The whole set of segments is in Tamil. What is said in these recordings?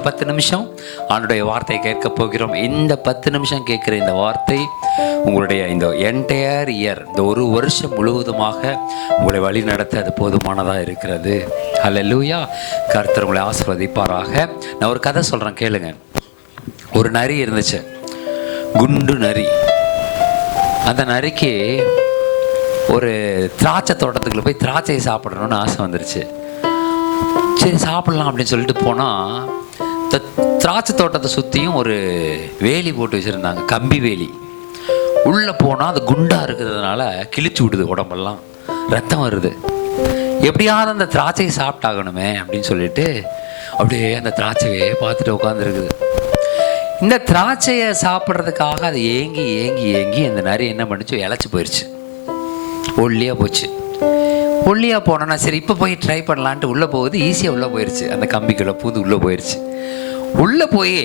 ஒரு 10 நிமிஷம் ஆண்டுடைய வார்த்தையை கேட்க போகிறோம். இந்த 10 நிமிஷம் கேட்குற இந்த வார்த்தை உங்களுடைய இந்த என்டையர் இயர், இந்த ஒரு வருஷம் முழுவதுமாக உங்களை வழி நடத்த அது போதுமானதாக இருக்கிறது. ஹல்லேலூயா. கர்த்தர் உங்களை ஆசீர்வதிப்பாராக. நான் ஒரு கதை சொல்கிறேன், கேளுங்க. ஒரு நரி இருந்துச்சு, குண்டு நரி. அந்த நரிக்கு ஒரு திராட்சை தோட்டத்துக்குள்ள போய் திராட்சையை சாப்பிடணும்னு ஆசை வந்துருச்சு. சரி சாப்பிடலாம் அப்படின்னு சொல்லிட்டு போனால், இந்த திராட்சை தோட்டத்தை சுற்றியும் ஒரு வேலி போட்டு வச்சுருந்தாங்க, கம்பி வேலி. உள்ளே போனால் அது குண்டாக இருக்கிறதுனால கிழிச்சு விடுது, உடம்பெல்லாம் ரத்தம் வருது. எப்படியாவது அந்த திராட்சையை சாப்பிட்டாகணுமே அப்படின்னு சொல்லிட்டு அப்படியே அந்த திராட்சையே பார்த்துட்டு உட்காந்துருக்குது. இந்த திராட்சையை சாப்பிட்றதுக்காக அது ஏங்கி ஏங்கி ஏங்கி இந்த நரி என்ன பண்ணிச்சு, இழைச்சி போயிடுச்சு, ஒல்லியாக போச்சு. ஒல்லியாக போனோன்னா சரி இப்போ போய் ட்ரை பண்ணலான்ட்டு உள்ளே போகுது. ஈஸியாக உள்ளே போயிடுச்சு, அந்த கம்பிக்குள்ளே பூந்து உள்ளே போயிடுச்சு. உள்ளே போய்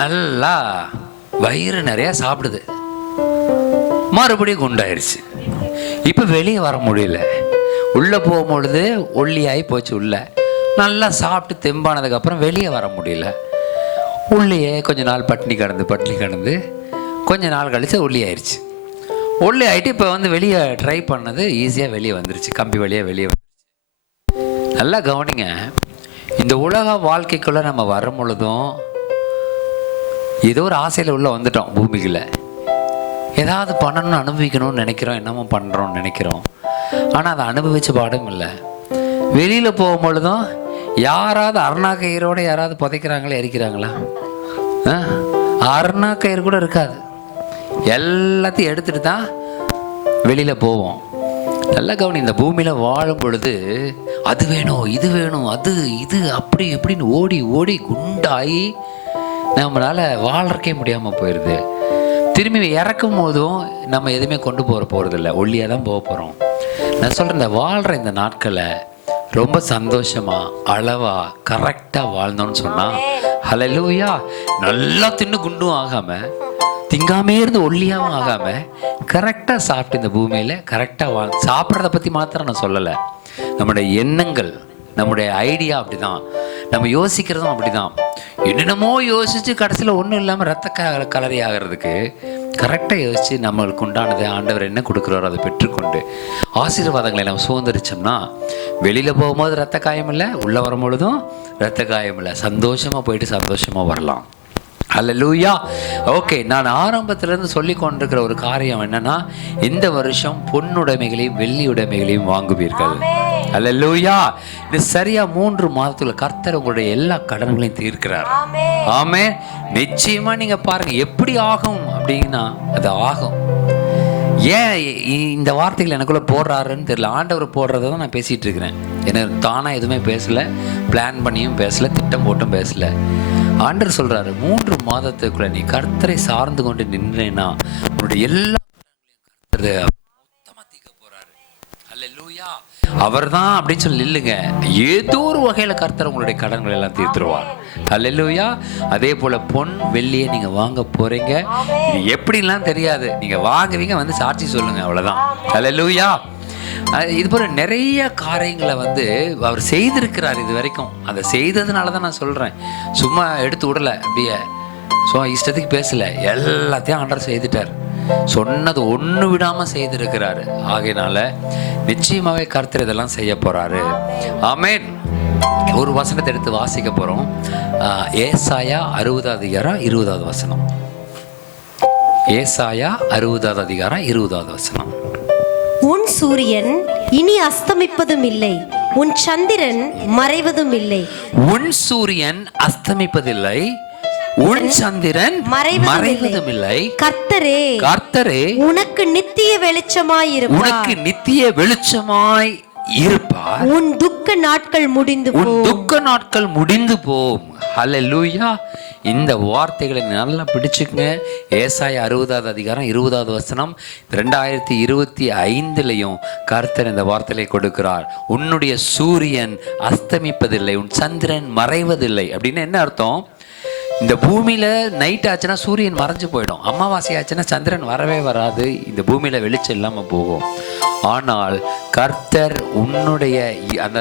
நல்லா வயிறு நிறையா சாப்பிடுது, மறுபடியும் குண்டாயிடுச்சு. இப்போ வெளியே வர முடியல. உள்ளே போகும்பொழுது ஒல்லியாகி போச்சு. உள்ளே நல்லா சாப்பிட்டு தெம்பானதுக்கப்புறம் வெளியே வர முடியல. உள்ளேயே கொஞ்ச நாள் பட்டினி கிடந்து கொஞ்ச நாள் கழிச்சு ஒல்லி ஆயிடுச்சு. ஒல்லி ஆகிட்டு இப்போ வெளியே ட்ரை பண்ணது ஈஸியாக வெளியே வந்துருச்சு, கம்பி வழியாக வெளியே வந்துருச்சு. நல்லா கவனிங்க, இந்த உலக வாழ்க்கைக்குள்ளே நம்ம வரும் பொழுதும் ஏதோ ஒரு ஆசையில் உள்ளே வந்துட்டோம். பூமிக்குள்ளே ஏதாவது பண்ணணும்னு அனுபவிக்கணும்னு நினைக்கிறோம், என்னமோ பண்ணுறோம்னு நினைக்கிறோம். ஆனால் அதை அனுபவிச்ச பாடும் இல்லை. வெளியில் போகும் பொழுதும் யாராவது அருணா கயிறோடு யாராவது புதைக்கிறாங்களா, எரிக்கிறாங்களா? அருணா கயிறு கூட இருக்காது. எல்லாத்தையும் எடுத்துகிட்டு தான் வெளியில் போவோம். நல்லா கவனி, இந்த பூமியில் வாழும் பொழுது அது வேணும், இது வேணும், அது இது அப்படி இப்படின்னு ஓடி ஓடி குண்டாகி நம்மளால் வாழ்றக்கே முடியாமல் போயிடுது. திரும்பி இறக்கும் போதும் நம்ம எதுவுமே கொண்டு போகிறதில்ல, ஒல்லியாக தான் போக போகிறோம். நான் சொல்கிறேன், இந்த வாழ்கிற இந்த நாட்களை ரொம்ப சந்தோஷமாக அளவாக கரெக்டாக வாழ்ந்தோன்னு சொன்னால், ஹல்லேலூயா, நல்லா தின்னு குண்டும் ஆகாமல் திங்காமே இருந்து ஒல்லியாகவும் ஆகாமல் கரெக்டாக சாப்பிட்டு இந்த பூமியில் கரெக்டாக சாப்பிட்றத பற்றி மாத்திரம் நான் சொல்லலை. நம்முடைய எண்ணங்கள், நம்முடைய ஐடியா அப்படி தான், நம்ம யோசிக்கிறதும் அப்படி தான். என்னென்னமோ யோசித்து கடைசியில் ஒன்றும் இல்லாமல் ரத்த கலரி ஆகிறதுக்கு கரெக்டாக யோசித்து நம்மளுக்கு உண்டானது ஆண்டவர் என்ன கொடுக்குறாரோ அதை பெற்றுக்கொண்டு ஆசீர்வாதங்களை நம்ம சுதந்திரிச்சோம்னா வெளியில் போகும்போது ரத்த காயம் இல்லை, உள்ளே வரும்பொழுதும் ரத்த காயம் இல்லை, சந்தோஷமாக போயிட்டு சந்தோஷமாக வரலாம். ஹல்லேலூயா. ஓகே, நான் ஆரம்பத்திலேருந்து சொல்லி கொண்டிருக்கிற ஒரு காரியம் என்னன்னா, இந்த வருஷம் பொன்னுடைமைகளையும் வெள்ளி உடைமைகளையும் வாங்குவீர்கள். ஹல்லேலூயா. இது சரியா 3 மாதத்துல கர்த்தர் உங்களுடைய எல்லா கடன்களையும் தீர்க்கிறார். ஆமென். நிச்சயமா நீங்க பாருங்க எப்படி ஆகும் அப்படின்னா அது ஆகும். ஏன் இந்த வார்த்தைகள் எனக்குள்ள போடுறாருன்னு தெரியல. ஆண்டவர் போடுறத தான் நான் பேசிட்டு இருக்கிறேன். ஏன்னா தானா எதுவுமே பேசல, பிளான் பண்ணியும் பேசல, திட்டம் போட்டும் பேசல. ஆண்டவர் சொல்றாரு, 3 மாதத்துக்குள்ள நீ கர்த்தரை சார்ந்து கொண்டு நின்றேன்னா உன்னுடைய எல்லா மொத்தமா தீர்க்க போறாரு. ஹல்லேலூயா. அவர் தான் அப்படின்னு சொல்லி இல்லைங்க, ஏதோ ஒரு வகையில கர்த்தர் உங்களுடைய கடன்கள் எல்லாம் தீர்த்துருவார். ஹல்லேலூயா. அதே போல பொன் வெள்ளியை நீங்க வாங்க போறீங்க. இது எப்படிலாம் தெரியாது, நீங்க வாங்குவீங்க, சாட்சி சொல்லுங்க, அவ்வளவுதான். ஹல்லேலூயா. இது போல நிறைய காரியங்களை அவர் செய்திருக்கிறார் இது வரைக்கும். அதை செய்ததுனால தான் நான் சொல்றேன், சும்மா எடுத்து விடல, அப்படியே இஷ்டத்துக்கு பேசல, எல்லாத்தையும் ஆண்டவர் செய்துட்டார். சொன்னது ஒண்ணு விடாம செய்திருக்கிறாரு. ஆகையினால நிச்சயமாவே கர்த்தர் இதெல்லாம் செய்ய போறாரு. ஆமென். ஒரு வசனத்தை எடுத்து வாசிக்க போறோம். ஏசாயா 60 அதிகாரம் 20வது வசனம். ஏசாயா 60 அதிகாரம் 20வது வசனம். உன் சூரியன் இனி அஸ்தமிப்பதும் இல்லை, உன் சந்திரன் மறைவதும் இல்லை. உன் சூரியன் அஸ்தமிப்பதில்லை, உன் சந்திரன் மறைவதும் இல்லை. கர்த்தரே உனக்கு நித்திய வெளிச்சமாய் இருப்பார். உனக்கு நித்திய வெளிச்சமாய் இருப்பார். உன் துக்க நாட்கள் முடிந்து போம். ஹல்லேலூயா. இந்த வார்த்தைகளை நல்லா பிடிச்சுக்கங்க. ஏசாயா 60வது அதிகாரம் 20வது வசனம். 2025 கர்த்தர் இந்த வார்த்தையை கொடுக்கிறார். உன்னுடைய சூரியன் அஸ்தமிப்பதில்லை, உன் சந்திரன் மறைவதில்லை. அப்படின்னு என்ன அர்த்தம்? இந்த பூமியில நைட் ஆச்சுன்னா சூரியன் மறைஞ்சு போயிடும், அமாவாசை ஆச்சுன்னா சந்திரன் வரவே வராது, இந்த பூமியில வெளிச்சம் இல்லாம போகும். ஆனால் கர்த்தர் உன்னுடைய அந்த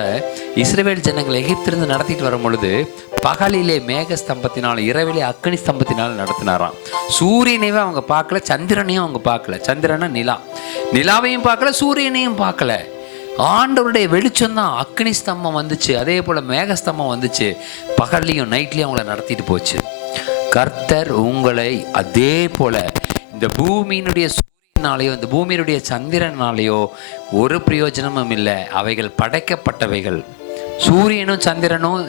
இஸ்ரவேல் ஜனங்கள் எகிப்திலிருந்து நடத்திட்டு வரும் பொழுது பகலிலே மேக ஸ்தம்பத்தினால், இரவிலே அக்னி ஸ்தம்பத்தினால் நடத்தினாராம். சூரியனையும் அவங்க பார்க்கல, சந்திரனையும் அவங்க பார்க்கல. சந்திரனா நிலாவையும் பார்க்கல, சூரியனையும் பார்க்கல. ஆண்டவருடைய வெளிச்சம் தான். அக்னி ஸ்தம்பம் வந்துச்சு, அதே போல் மேகஸ்தம்பம் வந்துச்சு, பகல்லையும் நைட்லேயும் அவங்கள நடத்திட்டு போச்சு. கர்த்தர் உங்களை அதே போல் இந்த பூமியினுடைய சூரியனாலேயோ இந்த பூமியினுடைய சந்திரனாலேயோ ஒரு பிரயோஜனமும் இல்லை. அவைகள் படைக்கப்பட்டவைகள். சூரியனும் சந்திரனும்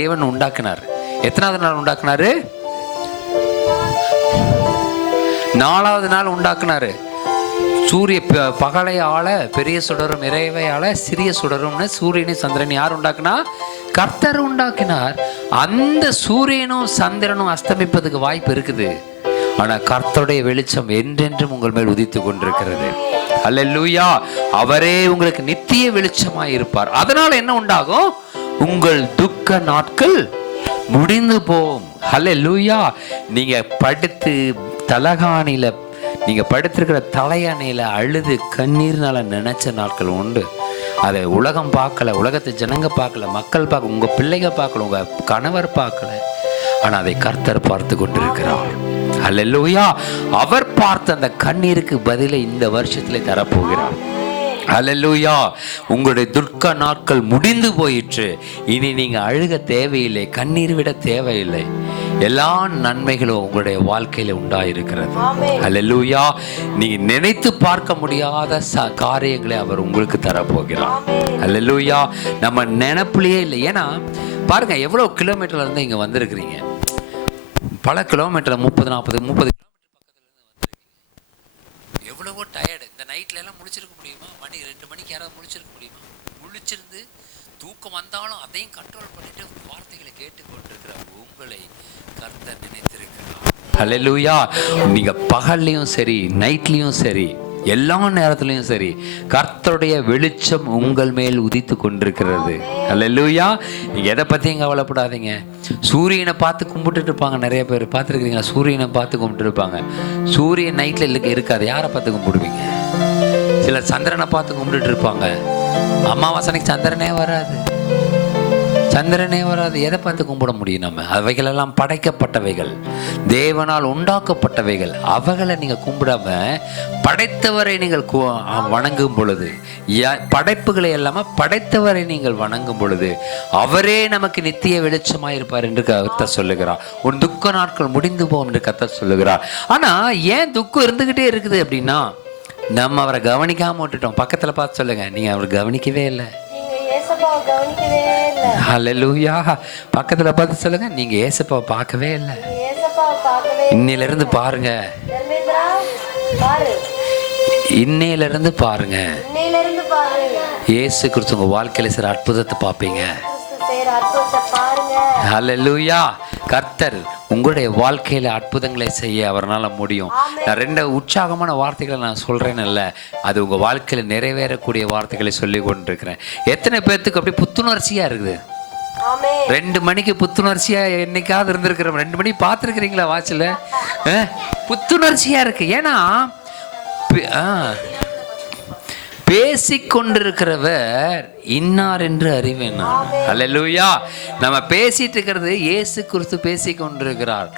தேவன் உண்டாக்குனார். எத்தனாவது நாள் உண்டாக்குனாரு? 4வது நாள் உண்டாக்குனாரு. சூரிய பகலை ஆள பெரிய சுடரும் இறைவை ஆள சிறிய சுடரும்னு சூரியனை சந்திரன் யார் உண்டாக்குனா? கர்த்தர் உண்டாக்கினார். அந்த சூரியனும் சந்திரனும் அஸ்தமிப்பதுக்கு வாய்ப்பு இருக்குது. ஆனா கர்த்தருடைய வெளிச்சம் என்றென்றும் உங்கள் மேல் உதித்து கொண்டிருக்கிறது. அல்லேலூயா. அவரே உங்களுக்கு நித்திய வெளிச்சமாய் இருப்பார். அதனால என்ன உண்டாகும்? உங்கள் துக்க நாட்கள் முடிந்து போகும். அல்லேலூயா. நீங்க படுத்து தலகாணியில, நீங்க படுத்திருக்கிற தலையணையில அழுது கண்ணீர்னால நினைச்ச நாட்கள் உண்டு. அதை உலகம் பார்க்கல, உலகத்தை ஜனங்க பார்க்கல, மக்கள் பார்க்கல, உங்க பிள்ளைங்க பார்க்கல, உங்க கணவர் பார்க்கல. ஆனா அதை கர்த்தர் பார்த்து கொண்டிருக்கிறார். அல்லேலூயா. அவர் பார்த்த அந்த கண்ணீருக்கு பதிலை இந்த வருஷத்துல தரப்போகிறார். அல்லேலூயா. உங்களுடைய துக்க நாட்கள் முடிந்து போயிற்று. இனி நீங்க அழுக தேவையில்லை, கண்ணீர் விட தேவையில்லை. எல்லா நன்மைகளும் உங்களுடைய வாழ்க்கையில உண்டாயிருக்கிறது. அல்லேலூயா. நீங்க நினைத்து பார்க்க முடியாத காரியங்களை அவர் உங்களுக்கு தரப்போகிறார். அல்லேலூயா. நம்ம நினைப்புலயே இல்லை. ஏன்னா பாருங்க, எவ்வளவு கிலோமீட்டர்ல இருந்து இங்க வந்திருக்கிறீங்க. பல கிலோமீட்டர், 30-40 கிலோமீட்டர் பக்கத்துல இருந்து வந்திருக்கீங்க. எவ்வளவோ டயர்டு. இந்த நைட்ல எல்லாம் முழிச்சிருக்க முடியுமா? மணி 2 மணிக்கு யாராவது முழிச்சிருக்க முடியுமா? முழிச்சிருந்து தூக்கம் வந்தாலும் அதையும் கண்ட்ரோல் பண்ணிட்டு வார்த்தைகளை கேட்டுக்கொண்டிருக்கிற உங்களை கர்த்தர் நினைத்திருக்கிறார். அல்லேலூயா. நீங்க பகல்லையும் சரி, நைட்லயும் சரி, எல்லா நேரத்திலையும் சரி, கர்த்தருடைய வெளிச்சம் உங்கள் மேல் உதித்து கொண்டிருக்கிறது. அல்லேலூயா. நீங்க எதை பத்தியும் கவலைப்படாதீங்க. சூரியனை பார்த்து கும்பிட்டு இருப்பாங்க. நிறைய பேர் பார்த்துருக்கீங்களா? சூரியனை பார்த்து கும்பிட்டு இருப்பாங்க. சூரியன் நைட்ல இருக்காது. யாரை பார்த்து கும்பிடுவீங்க? சிலர் சந்திரனை பார்த்து கும்பிட்டு இருப்பாங்க. அமாவாசனைக்கு சந்திரனே வராது, சந்திரனே வராது. எதை பார்த்து கும்பிட முடியும் நம்ம? அவைகள் எல்லாம் படைக்கப்பட்டவைகள், தேவனால் உண்டாக்கப்பட்டவைகள். அவைகளை நீங்க கும்பிடாம படைத்தவரை நீங்கள் வணங்கும் பொழுது, படைப்புகளை எல்லாம படைத்தவரை நீங்கள் வணங்கும் பொழுது அவரே நமக்கு நித்திய வெளிச்சமாயிருப்பார் என்று கர்த்தர் சொல்லுகிறார். உன் துக்க நாட்கள் முடிந்து போகும் என்று கர்த்தர் சொல்லுகிறார். ஆனா ஏன் துக்கம் இருந்துகிட்டே இருக்குது அப்படின்னா, நம்ம அவரை கவனிக்காம விட்டுட்டோம். பக்கத்துல பார்த்து சொல்லுங்க, நீங்க அவரை கவனிக்கவே இல்லை. ஹல்லேலூயா. பக்கத்துல பார்த்து சொல்லுங்க, நீங்க ஏசப்பாவை பார்க்கவே இல்லை. இன்னையில இருந்து பாருங்க, இன்னையில இருந்து பாருங்க. இயேசு கிறிஸ்து உங்க வாழ்க்கையில சில அற்புதத்தை பார்ப்பீங்க. ஹல்லேலூயா. கர்த்தர் உங்களுடைய வாழ்க்கையில அற்புதங்களை செய்ய அவரால் முடியும். நான் 2 உற்சாகமான வார்த்தைகளை நான் சொல்றேன்ல, அது உங்க வாழ்க்கையில நிறைவேறக்கூடிய வார்த்தைகளை சொல்லி கொண்டிருக்கிறேன். எத்தனை பேர்த்துக்கு அப்படி புத்துணர்ச்சியா இருக்குது? 2 மணிக்கு புத்துணர்ச்சியா என்னைக்காவது இருந்திருக்கிறோம்? 2 மணி பார்த்துருக்கிறீங்களா வாட்சில்? புத்துணர்ச்சியா இருக்கு. ஏன்னா பேசிக்கொண்டிருக்கிறவர் இன்னார் என்று அறிவேன் நான். அல்லேலூயா. நம்ம பேசிட்டு இருக்கிறது இயேசு கிறிஸ்து பேசிக்கொண்டிருக்கிறார்,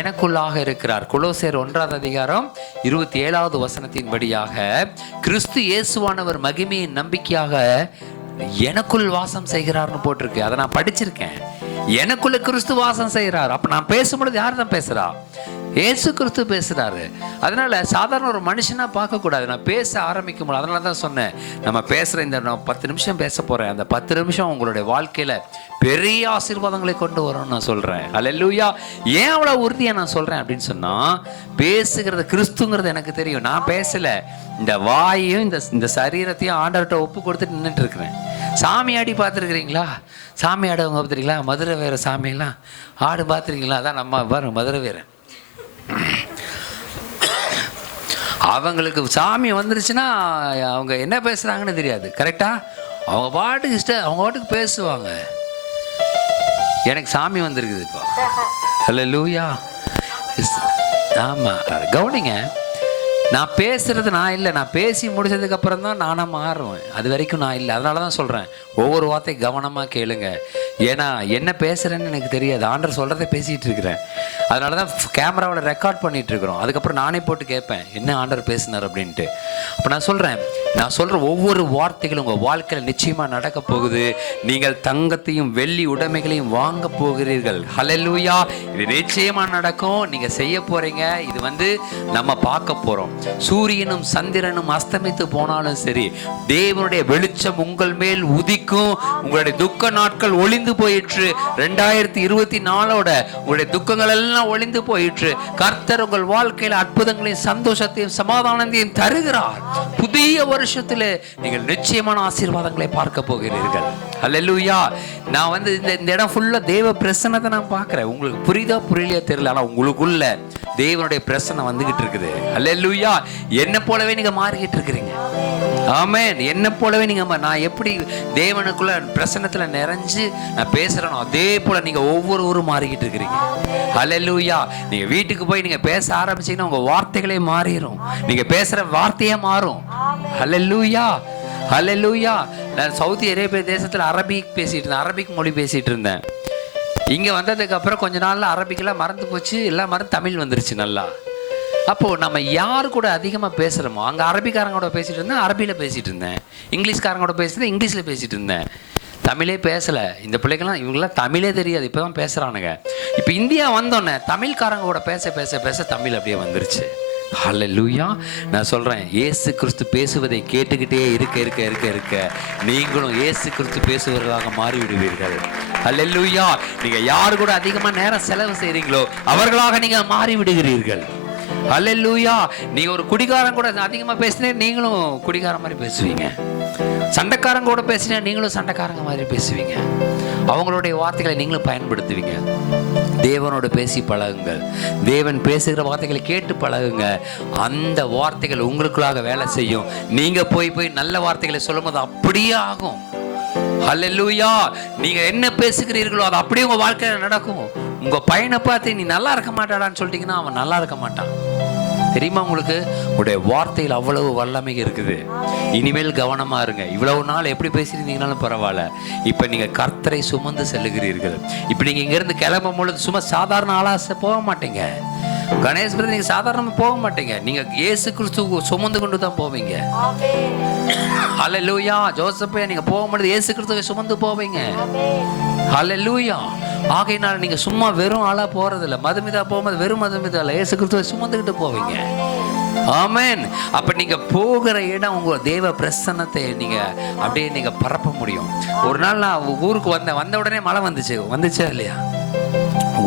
எனக்குள்ளாக இருக்கிறார். கொலோசியர் 1:27 படியாக கிறிஸ்து இயேசுவானவர் மகிமையின் நம்பிக்கையாக எனக்குள் வாசம் செய்கிறார்னு போட்டிருக்கு. அதை நான் படிச்சிருக்கேன். எனக்குள்ள கிறிஸ்து வாசம் செய்கிறார். அப்ப நான் பேசும்பொழுது யார் தான் பேசுறா? இயேசு கிறிஸ்து பேசுறாரு. அதனால சாதாரண ஒரு மனுஷனா பார்க்க கூடாது. நான் பேச ஆரம்பிக்கும் போது அதனால தான் சொன்னேன், நம்ம பேசுற இந்த 10 நிமிஷம் பேச போறேன், அந்த 10 நிமிஷம் உங்களுடைய வாழ்க்கையில பெரிய ஆசீர்வாதங்களை கொண்டு வரும்னு நான் சொல்றேன். அல்லேலூயா. ஏன் அவ்வளவு உறுதியா நான் சொல்றேன் அப்படின்னு சொன்னா, பேசுகிறது கிறிஸ்துங்கிறது எனக்கு தெரியும். நான் பேசல, இந்த வாயையும் இந்த சரீரத்தையும் ஆண்டவர்கிட்ட ஒப்பு கொடுத்துட்டு நின்றுட்டு இருக்கிறேன். சாமி ஆடி பார்த்துருக்கிறீங்களா? சாமி ஆடவங்க பார்த்துருக்கீங்களா? மதுரை வேற சாமியெல்லாம் ஆடு பார்த்துருக்கீங்களா? அதான் நம்ம பாருங்க, மதுரை வேற. அவங்களுக்கு சாமி வந்துருச்சுன்னா அவங்க என்ன பேசுறாங்கன்னு தெரியாது. கரெக்டா? அவங்க பாட்டுக்கு அவங்க பாட்டுக்கு பேசுவாங்க. எனக்கு சாமி வந்திருக்குது இப்போ. ஹல்லேலூயா. ஆமாம், கவனிங்க. நான் பேசுறது நான் இல்லை, நான் பேசி முடிச்சதுக்கு அப்புறம் தான் நானாக மாறுவேன். அது வரைக்கும் நான் இல்லை. அதனால தான் சொல்கிறேன், ஒவ்வொரு வார்த்தை கவனமாக கேளுங்க. ஏன்னா என்ன பேசுகிறேன்னு எனக்கு தெரியாது, ஆண்டவர் சொல்கிறத பேசிகிட்டு இருக்கிறேன். அதனால தான் கேமராவில் ரெக்கார்ட் பண்ணிகிட்டு இருக்கிறோம். அதுக்கப்புறம் நானே போட்டு கேட்பேன் என்ன ஆண்டவர் பேசினார் அப்படின்ட்டு. அப்போ நான் சொல்கிற ஒவ்வொரு வார்த்தைகளும் உங்கள் வாழ்க்கையில் நிச்சயமாக நடக்க போகுது. நீங்கள் தங்கத்தையும் வெள்ளி உடைமைகளையும் வாங்க போகிறீர்கள். ஹல்லேலூயா. இது நிச்சயமாக நடக்கும். நீங்கள் செய்ய போகிறீங்க. இது நம்ம பார்க்க போகிறோம். சூரியனும் சந்திரனும் அஸ்தமித்து போனாலும் சரி, தேவனுடைய வெளிச்சம் உங்கள் மேல் உதிக்கும். உங்களுடைய துக்க நாட்கள் ஒளிந்து போயிற்று. 2024 உங்களுடைய துக்கங்கள் எல்லாம் ஒளிந்து போயிற்று. கர்த்தர் உங்கள் வாழ்க்கையில் அற்புதங்களையும் சந்தோஷத்தையும் சமாதானத்தையும் தருகிறார். புதிய வருஷத்துல நீங்கள் நிச்சயமான ஆசீர்வாதங்களை பார்க்க போகிறீர்கள். ஹல்லேலூயா. நான் இந்த இடம் ஃபுல்லா தேவ பிரசன்னத்தை நான் பார்க்கிறேன். உங்களுக்கு புரியுதா புரியலையா தெரியல, ஆனா உங்களுக்குள்ள தேவனுடைய பிரசன்னம் வந்துகிட்டு இருக்குது. ஹல்லேலூயா. என்ன போலவே நீங்க மாறிக்கிட்டு இருக்கிறீங்க. ஆமென். என்ன போலவே நான் எப்படி தேவனுக்குள்ள பிரசன்னத்துல நிறைஞ்சு நான் பேசுறேனோ அதே போல நீங்க ஒவ்வொருவரும் மாறிக்கிட்டு இருக்கிறீங்க. ஹல்லேலூயா. நீங்க வீட்டுக்கு போய் நீங்க பேச ஆரம்பிச்சீங்கன்னா உங்க வார்த்தைகளே மாறிடும். நீங்க பேசுற வார்த்தையே மாறும். ஹல்லேலூயா. ஹல்லேலூயா. நான் சவுதி அரேபியா தேசத்துல அரபிக் மொழி பேசிட்டு இருந்தேன். இங்க வந்ததுக்கு அப்புறம் கொஞ்ச நாள்ல அரபிக்கெல்லாம் மறந்து போச்சு, எல்லாம் மறந்து தமிழ் வந்துருச்சு நல்லா. அப்போ நம்ம யாரு கூட அதிகமா பேசுறோமோ அங்க அரபிக்காரங்களோட பேசிட்டு இருந்தேன், அரபியில பேசிட்டு இருந்தேன். இங்கிலீஷ்காரங்களோட பேசிட்டு இங்கிலீஷ்ல பேசிட்டு இருந்தேன். தமிழே பேசல. இந்த பிள்ளைங்களாம் இவங்கெல்லாம் தமிழே தெரியாது, இப்பதான் பேசுறானுங்க. இப்ப இந்தியா வந்தோன்னே தமிழ்காரங்களோட பேச பேச பேச தமிழ் அப்படியே வந்துருச்சு. ஹல்லேலூயா. நான் சொல்றேன், இயேசு கிறிஸ்து பேசுவதை கேட்டுக்கிட்டே இருக்க நீங்களும் இயேசு கிறிஸ்து பேசுவவர்களாக மாறிவிடுவீர்கள். ஹல்லேலூயா. நீங்க யாரு கூட அதிகமா நேரம் செலவு செய்றீங்களோ அவர்களாக நீங்க மாறி விடுகிறீர்கள். ஹல்லேலூயா. நீங்க ஒரு குடிகாரன் கூட அதிகமா பேசினே நீங்களும் குடிகாரன் மாதிரி பேசுவீங்க. சண்டைக்காரங்க கூட பேசினா நீங்களும் சண்டைக்காரங்க மாதிரி பேசுவீங்க. அவங்களுடைய வார்த்தைகளை நீங்களும் பயன்படுத்துவீங்க. தேவனோடு பேசி பழகுங்கள். தேவன் பேசுகிற வார்த்தைகளை கேட்டு பழகுங்க. அந்த வார்த்தைகள் உங்களுக்குள்ளாக வேலை செய்யும். நீங்க போய் நல்ல வார்த்தைகளை சொல்லும்போது அப்படியே ஆகும். ஹல்லேலூயா. நீங்க என்ன பேசுகிறீர்களோ அது அப்படியே உங்க வாழ்க்கையில நடக்கும். உங்க பையனை பார்த்து நீ நல்லா இருக்க மாட்டாடான்னு சொல்லிட்டீங்கன்னா அவன் நல்லா இருக்க மாட்டான். தெரியுமா உங்களுக்கு? உங்களுடைய வார்த்தையில் அவ்வளவு வல்லமை இருக்குது. இனிமேல் கவனமா இருங்க. இவ்வளவு நாள் எப்படி பேசியிருந்தீங்கனாலும் பரவாயில்ல, இப்ப நீங்க கர்த்தரை சுமந்து செல்லுகிறீர்கள். இப்ப நீங்க இங்க இருந்து கிளம்பும் பொழுது சும்மா சாதாரண ஆளா போக மாட்டீங்க. கணேஷ் பிரதர், நீங்க சாதாரணமா போக மாட்டீங்க. நீங்க இயேசு கிறிஸ்து சுமந்து கொண்டு தான் போவீங்க. ஹல்லேலூயா. ஜோசப்பே, நீங்க போகும்போது இயேசு கிறிஸ்துவை சுமந்து போவீங்க. ஹல்லேலூயா. ஆகையினால நீங்க சும்மா வெறும் ஆளா போறதில்ல. மதுமிதா போகும்போது வெறும் மதுமிதா இல்ல, இயேசு கிறிஸ்துவை சுமந்துக்கிட்டு போவீங்க. ஆமென். அப்ப நீங்க போகிற இடம் உங்க தேவ பிரசன்னத்தை நீங்க அப்படியே நீங்க பரப்ப முடியும். ஒரு நாள் நான் ஊருக்கு வந்த உடனே மழை வந்துச்சா இல்லையா?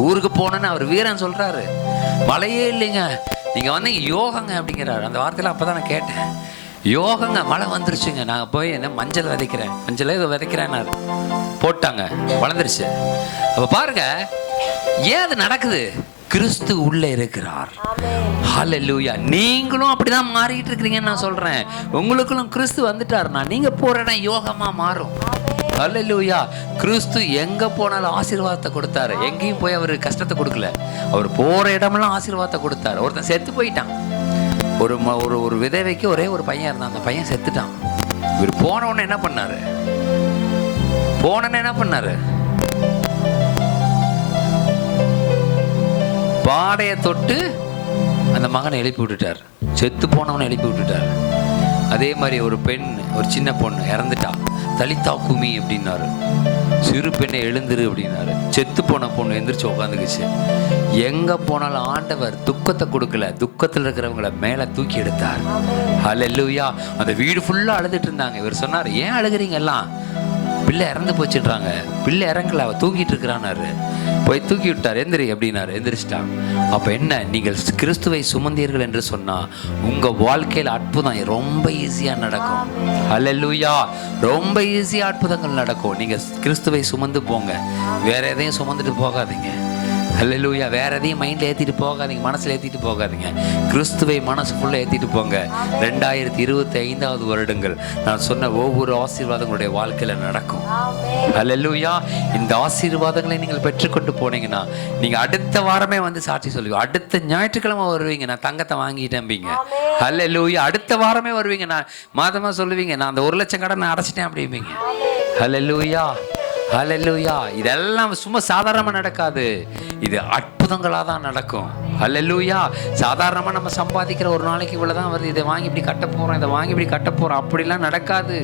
ஊருக்கு போனேன்னு அவர் வீரன் சொல்றாரு, மழையே இல்லைங்க, நீங்க யோகங்க அப்படிங்கிறாரு. அந்த வார்த்தையில அப்பதான் நான் கேட்டேன். யோகங்க, மழை வந்துருச்சுங்க. நான் போய் என்ன மஞ்சள் விதைக்கிறேன் போட்டாங்க, வளர்ந்துருச்சு. அப்ப பாருங்க, ஏன் அது நடக்குது? கிறிஸ்து உள்ளே இருக்கிறார். ஹல்லேலூயா. நீங்களும் அப்படிதான் மாறிட்டு இருக்கிறீங்கன்னு நான் சொல்றேன். உங்களுக்குள்ளும் கிறிஸ்து வந்துட்டாருன்னா நீங்க போற இடம் யோகமா மாறும். ஹல்லேலூயா. கிறிஸ்து எங்க போனாலும் ஆசீர்வாதத்தை கொடுத்தாரு. எங்கேயும் போய் அவர் கஷ்டத்தை கொடுக்கல. அவர் போற இடமெல்லாம் ஆசீர்வாதத்தை கொடுத்தாரு. ஒருத்தன் செத்து போயிட்டான். ஒரு விதவைக்கு ஒரே ஒரு பையன் இருந்தான். அந்த பையன் செத்துட்டான். இவர் போன உடனே என்ன பண்ணாரு? பாடைய தொட்டு அந்த மகனை எழுப்பி விட்டுட்டார். செத்து போனவனை எழுப்பி விட்டுட்டார். அதே மாதிரி ஒரு சின்ன பொண்ணு இறந்துட்டா. தலித்தா குமி அப்படின்னாரு. சிறு பெண்ணை எழுந்துரு அப்படின்னாரு. செத்து போன பொண்ணு எந்திரிச்சு உட்காந்துக்குச்சு. எங்க போனாலும் ஆண்டவர் துக்கத்தை கொடுக்கல, துக்கத்தில் இருக்கிறவங்களை மேல தூக்கி எடுத்தார். ஹல்லேலூயா. அந்த வீடு ஃபுல்லா அழுதுட்டு இருந்தாங்க. இவர் சொன்னார், ஏன் அழுகுறீங்க எல்லாம்? பிள்ளை இறந்து போச்சுன்றாங்க. பிள்ளை இறங்கல, அவ தூக்கிட்டு இருக்கிறான்னாரு. போய் தூக்கி விட்டார். எந்திரி அப்படின்னாரு. எந்திரிச்சிட்டான். அப்ப என்ன, நீங்கள் கிறிஸ்துவை சுமந்தீர்கள் என்று சொன்னா உங்க வாழ்க்கையில் அற்புதம் ரொம்ப ஈஸியா நடக்கும். ஹல்லேலூயா. ரொம்ப ஈஸியா அற்புதங்கள் நடக்கும். நீங்க கிறிஸ்துவை சுமந்து போங்க, வேற எதையும் சுமந்துட்டு போகாதீங்க. ஹல்லேலூயா. வேற எதையும் மைண்ட்ல ஏத்திட்டு போகாதீங்க, மனசுல ஏத்திட்டு போகாதீங்க. கிறிஸ்துவை மனசுக்குள்ள ஏத்திட்டு போங்க. 2025வது வருடங்கள் நான் சொன்ன ஒவ்வொரு ஆசீர்வாதங்களுடைய வாழ்க்கையில நடக்கும். ஹல்லேலூயா. இந்த ஆசீர்வாதங்களை நீங்கள் பெற்றுக்கொண்டு போனீங்கன்னா நீங்க அடுத்த வாரமே வந்து சாட்சி சொல்லுவீங்க. அடுத்த ஞாயிற்றுக்கிழமை வருவீங்க, நான் தங்கத்தை வாங்கிட்டேன்பீங்க. ஹல்லேலூயா. அடுத்த வாரமே வருவீங்க, நான் மாதமா சொல்லுவீங்க, நான் அந்த 1 லட்சம் கடன் அடைச்சிட்டேன் அப்படிம்பீங்க. ஹல்லேலூயா. ஹல்லேலூயா. இதெல்லாம் சும்மா சாதாரணமா நடக்காது, இது அற்புதங்களா தான் நடக்கும். ஹல்லேலூயா. சாதாரணமா நம்ம சம்பாதிக்கிற ஒரு நாளைக்கு இவ்வளவுதான் வருது, இதை வாங்கி இப்படி கட்ட போறோம், இதை வாங்கி இப்படி கட்ட போறோம், அப்படிலாம் நடக்காது.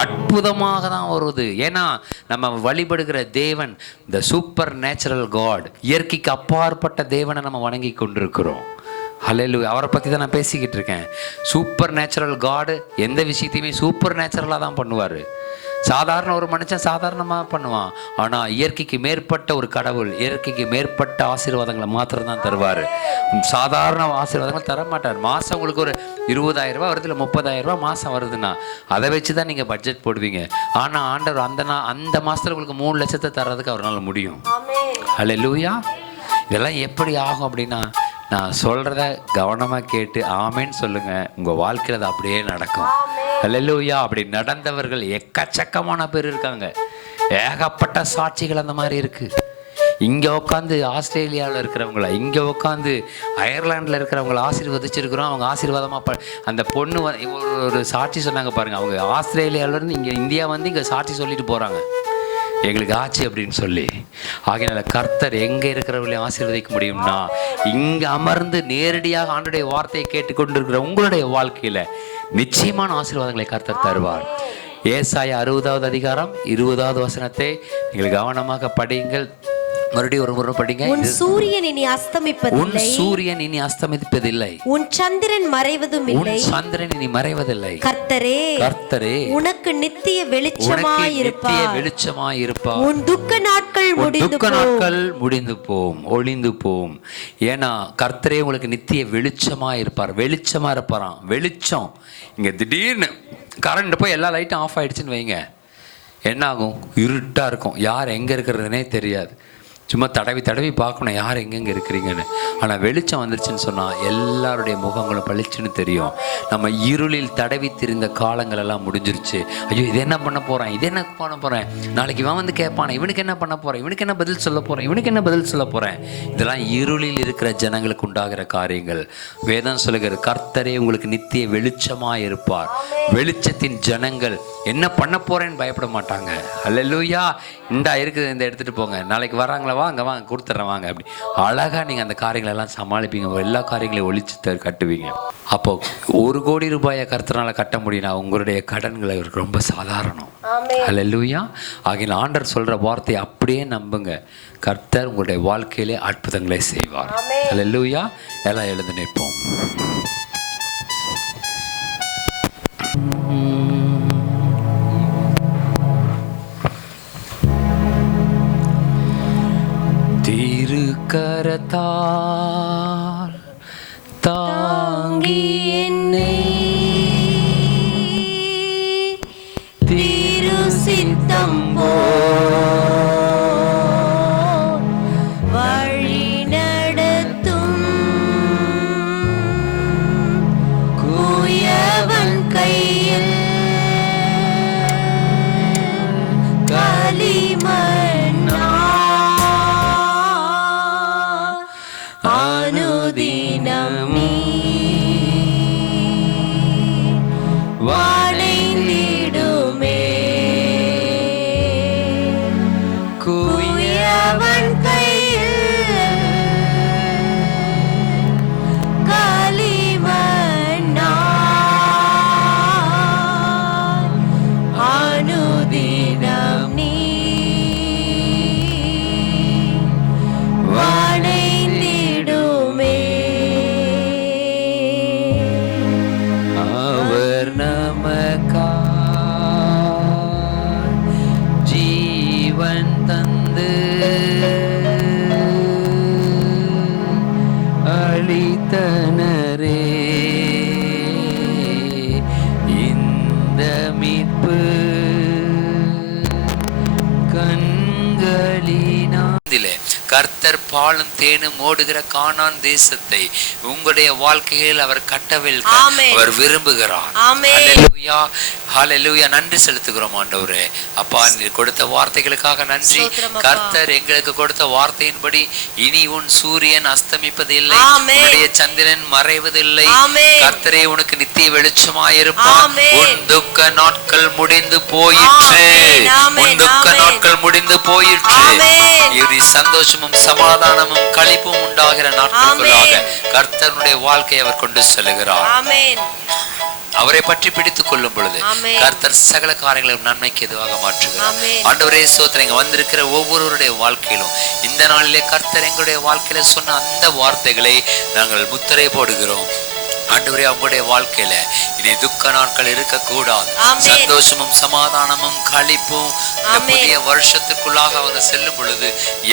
அற்புதமாக தான் வருது. ஏன்னா நம்ம வழிபடுகிற தேவன் இந்த சூப்பர் நேச்சுரல் காட், இயற்கைக்கு அப்பாற்பட்ட தேவனை நம்ம வணங்கி கொண்டிருக்கிறோம். ஹல்லேலூயா. அவரை பற்றி தான் நான் பேசிக்கிட்டு இருக்கேன். சூப்பர் நேச்சுரல் காடு எந்த விஷயத்தையுமே சூப்பர் நேச்சுரலாக தான் பண்ணுவார். சாதாரண ஒரு மனுஷன் சாதாரணமாக பண்ணுவான், ஆனால் இயற்கைக்கு மேற்பட்ட ஒரு கடவுள் இயற்கைக்கு மேற்பட்ட ஆசீர்வாதங்களை மாத்திரம் தான் தருவார். சாதாரண ஆசீர்வாதங்கள் தர மாட்டார். மாதம் உங்களுக்கு ஒரு 20,000 ரூபா வருது, இல்லை 30,000 ரூபா மாதம் வருதுன்னா அதை வச்சு தான் நீங்கள் பட்ஜெட் போடுவீங்க. ஆனால் ஆண்டவர் அந்த மாதத்தில் உங்களுக்கு 3 லட்சத்தை தர்றதுக்கு அவரால் முடியும். ஹல்லேலூயா. இதெல்லாம் எப்படி ஆகும் அப்படின்னா, நான் சொல்கிறத கவனமாக கேட்டு ஆமேன்னு சொல்லுங்கள், உங்கள் வாழ்க்கையில் அது அப்படியே நடக்கும். ஹல்லேலூயா. அப்படி நடந்தவர்கள் எக்கச்சக்கமான பேர் இருக்காங்க. ஏகப்பட்ட சாட்சிகள் அந்த மாதிரி இருக்குது. இங்கே உட்காந்து ஆஸ்திரேலியாவில் இருக்கிறவங்கள, இங்கே உட்காந்து அயர்லாண்டில் இருக்கிறவங்கள ஆசீர்வதிச்சிருக்கிறோம். அவங்க ஆசீர்வாதமாக அந்த பொண்ணு ஒரு சாட்சி சொன்னாங்க பாருங்கள். அவங்க ஆஸ்திரேலியாவிலேருந்து இங்கே இந்தியா வந்து இங்கே சாட்சி சொல்லிட்டு போகிறாங்க, எங்களுக்கு ஆச்சு அப்படின்னு சொல்லி. ஆகையினால கர்த்தர் எங்கே இருக்கிறவர்களையும் ஆசீர்வதிக்க முடியும்னா, இங்கே அமர்ந்து நேரடியாக ஆண்டுடைய வார்த்தையை கேட்டுக்கொண்டிருக்கிற உங்களுடைய வாழ்க்கையில் நிச்சயமான ஆசீர்வாதங்களை கர்த்தர் தருவார். ஏசாயா 60வது அதிகாரம் 20வது வசனத்தை நீங்கள் கவனமாக படியுங்கள். மறுபடியும் ஒரு முறை படிங்க. உன் சூரியன் இனி அஸ்தமிப்பதில்லை, உன் சூரியன் இனி அஸ்தமிப்பதில்லை, உன் சந்திரன் மறைவதும் இல்லை, உன் சந்திரன் இனி மறைவதில்லை. கர்த்தரே கர்த்தரே உனக்கு நித்திய வெளிச்சமாயிருப்பார். உன் துக்க நாட்கள் முடிந்து போம், ஒளிந்து போம். ஏன்னா கர்த்தரே உங்களுக்கு நித்திய வெளிச்சமா இருப்பார். வெளிச்சமா இருப்பாராம். வெளிச்சம் இங்க திடீர்னு கரண்ட் போய் எல்லா லைட்டும் ஆஃப் ஆயிடுச்சுன்னு வைங்க, என்ன ஆகும்? இருட்டா இருக்கும், யார் எங்க இருக்கிறதுனே தெரியாது. சும்மா தடவி பார்க்கணும் யார் எங்கெங்கே இருக்கிறீங்கன்னு. ஆனால் வெளிச்சம் வந்துருச்சுன்னு சொன்னால் எல்லாருடைய முகங்களும் பளிச்சுன்னு தெரியும். நம்ம இருளில் தடவி திரிந்த காலங்கள் எல்லாம் முடிஞ்சிருச்சு. ஐயோ இது என்ன பண்ண போகிறேன், இது என்ன பண்ண போகிறேன், நாளைக்கு இவன் வந்து கேட்பானே, இவனுக்கு என்ன பண்ண போகிறேன், இவனுக்கு என்ன பதில் சொல்ல போகிறேன், இவனுக்கு என்ன பதில் சொல்ல போகிறேன். இதெல்லாம் இருளில் இருக்கிற ஜனங்களுக்கு உண்டாகிற காரியங்கள். வேதம் சொல்லுகிறது, கர்த்தரே உங்களுக்கு நித்திய வெளிச்சமாக இருப்பார். வெளிச்சத்தின் ஜனங்கள் என்ன பண்ண போகிறேன்னு பயப்பட மாட்டாங்க. அல்லேலூயா. இந்தா இருக்குது, இந்த எடுத்துகிட்டு போங்க, நாளைக்கு வராங்களா, வாங்க கொடுத்துட்றேன் வாங்க, அப்படி அழகாக நீங்கள் அந்த காரியங்களெல்லாம் சமாளிப்பீங்க. எல்லா காரியங்களையும் ஒழிச்சு கட்டுவீங்க. அப்போ 1 கோடி ரூபாயை கர்த்தரால கட்ட முடியும்னா உங்களுடைய கடன்களை ரொம்ப சாதாரணம். அல்லேலூயா. ஆகிய ஆண்டவர் சொல்கிற வார்த்தையை அப்படியே நம்புங்க. கர்த்தர் உங்களுடைய வாழ்க்கையிலே அற்புதங்களை செய்வார். அல்லேலூயா. எல்லாம் எழுந்து நிற்போம். திருக்கரத்தால் தாங்கி என்னை திரு சித்தம் வழி நடத்தும் குயவன் கையில் களிமண்ணா அனுதினம் நீ வளைந்திடுமே குயவன் கையில் களிமண்ணா அனுதினம் நீ வளைந்திடுமே. அவர் நமக்கா ஜீவன் தந்து அளித்தனரே இந்த மீட்பு கண்களினாலே. கர்த்தர் கர்த்தர் பாலும் தேனும் ஓடுகிற கானான் தேசத்தை உங்களுடைய வாழ்க்கையில் அவர் கட்டவிழ்க்க ஆமென். அவர் விரும்புகிறார். ஆமென். ஹல்லேலூயா, ஹல்லேலூயா. நன்றி செலுத்துகிறோம் ஆண்டவரே. அப்பா, நீர் கொடுத்த வார்த்தைகளுக்காக நன்றி. ஸ்தோத்திரம் அப்பா. கர்த்தர் எங்களுக்கு கொடுத்த வார்த்தையின்படி இனி உன் சூரியன் அஸ்தமிப்பதில்லை, ஆமென். உன்னுடைய சந்திரன் மறைவதில்லை. ஆமென். கர்த்தரே உனக்கு நித்திய வெளிச்சமாயிருப்பார். ஆமென். உன் துக்க நாட்கள் முடிந்து போயிற்று. ஆமென், ஆமென், உன் துக்க ஆமென். நாட்கள் முடிந்து போயிற்று. ஆமென். இறுதி சந்தோஷமும் சமாதானமும் களிப்பும் உண்டாகிற நாட்களுக்குள்ளாக ஆமென். கர்த்தருடைய வாழ்க்கையை அவர் கொண்டு செல்லுகிறார். ஆமென். அவரை பற்றி பிடித்துக் கொள்ளும் பொழுது ஆமென். கர்த்தர் சகல காரியங்களையும் நன்மைக்கு எதுவாக மாற்றுகிறார். ஆமென். ஆண்டவரே ஸ்தோத்திரம். இங்க வந்திருக்கிற ஒவ்வொருவருடைய வாழ்க்கையிலும் இந்த நாளிலே கர்த்தர் எங்களுடைய வாழ்க்கையில சொன்ன அந்த வார்த்தைகளை நாங்கள் முத்திரை போடுகிறோம். ஆண்டவரே, அவங்களுடைய வாழ்க்கையில இனி துக்க நாட்கள் இருக்கக்கூடாது. ஆமென். சந்தோஷமும் சமாதானமும் களிப்பும் இந்த ஆமென். புதிய வருஷத்துக்குள்ளாக அவங்க செல்லும் பொழுது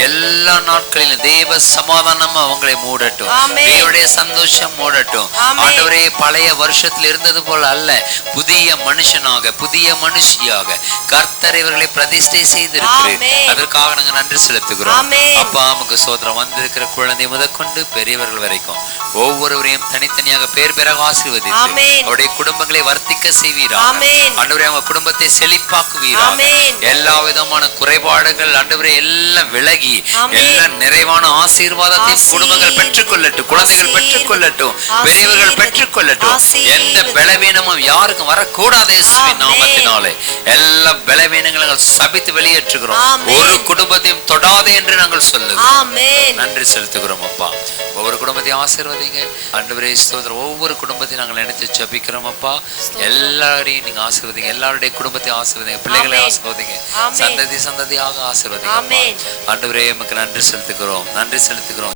எல்லா நாட்களிலும் தேவ சமாதானம் அவங்களை மூடட்டும். ஆமென். தேவனுடைய சந்தோஷம் மூடட்டும். ஆமென். ஆண்டவரே, பழைய வருஷத்தில் இருந்தது போல அல்ல, புதிய மனுஷனாக புதிய மனுஷியாக கர்த்தர் இவர்களை பிரதிஷ்டை செய்திருக்கிறேன். ஆமென். அதற்காக நாங்கள் நன்றி செலுத்துகிறோம். ஆமென். அப்பா, நமக்கு சோதரம் வந்திருக்கிற குழந்தை முதற்கொண்டு பெரியவர்கள் வரைக்கும் ஒவ்வொருவரையும் தனித்தனியாக பேர் பேராக ஆசீர்வதித்து ஆமென். அவருடைய குடும்பங்களை வர்த்திக்க செய்வீராக. ஆமென். ஆண்டவரே, அவங்க குடும்பத்தை செழிப்பாக்குவீராக. ஆமென். எல்லா விதமான குறைபாடுகள் ஆண்டவரே எல்லாம் விலகி ஆமென். எல்லா நிறைவான ஆசீர்வாதத்தை குடும்பங்கள் பெற்றுக்கொள்ளட்டும், குழந்தைகள் பெற்றுக்கொள்ளட்டும், பெரியவர்கள் பெற்றுக்கொள்ளட்டும். எந்த பலவீனமும் யாருக்கும் வரக்கூடாது இயேசுவின் நாமத்தினாலே. எல்லா பலவீனங்களும் சபித்து வெளியேற்றுகிறோம். ஆமென். ஒரு குடும்பத்தையும் தொடாதே என்று நாங்கள் சொல்லுகிறோம். ஆமென். நன்றி செலுத்துகிறோம் அப்பா. ஒவ்வொரு குடும்பத்தையும் ஆசீர்வதிங்க ஆண்டவரே. ஸ்தோத்திரம். ஒவ்வொரு குடும்பத்தையும் நாங்கள் நினைத்து ஜெபிக்கிறோம் அப்பா. எல்லாரையும் நீங்க ஆசீர்வதிங்க. எல்லாருடைய குடும்பத்தையும் ஆசீர்வதிங்க. பிள்ளைகளை ஆமென். ஆசீர்வதிங்க. ஆமென். சந்ததியாக ஆசீர்வதிங்க அப்பா. ஆமென். ஆண்டவரே, உமக்கு நன்றி செலுத்துகிறோம், நன்றி செலுத்துகிறோம்.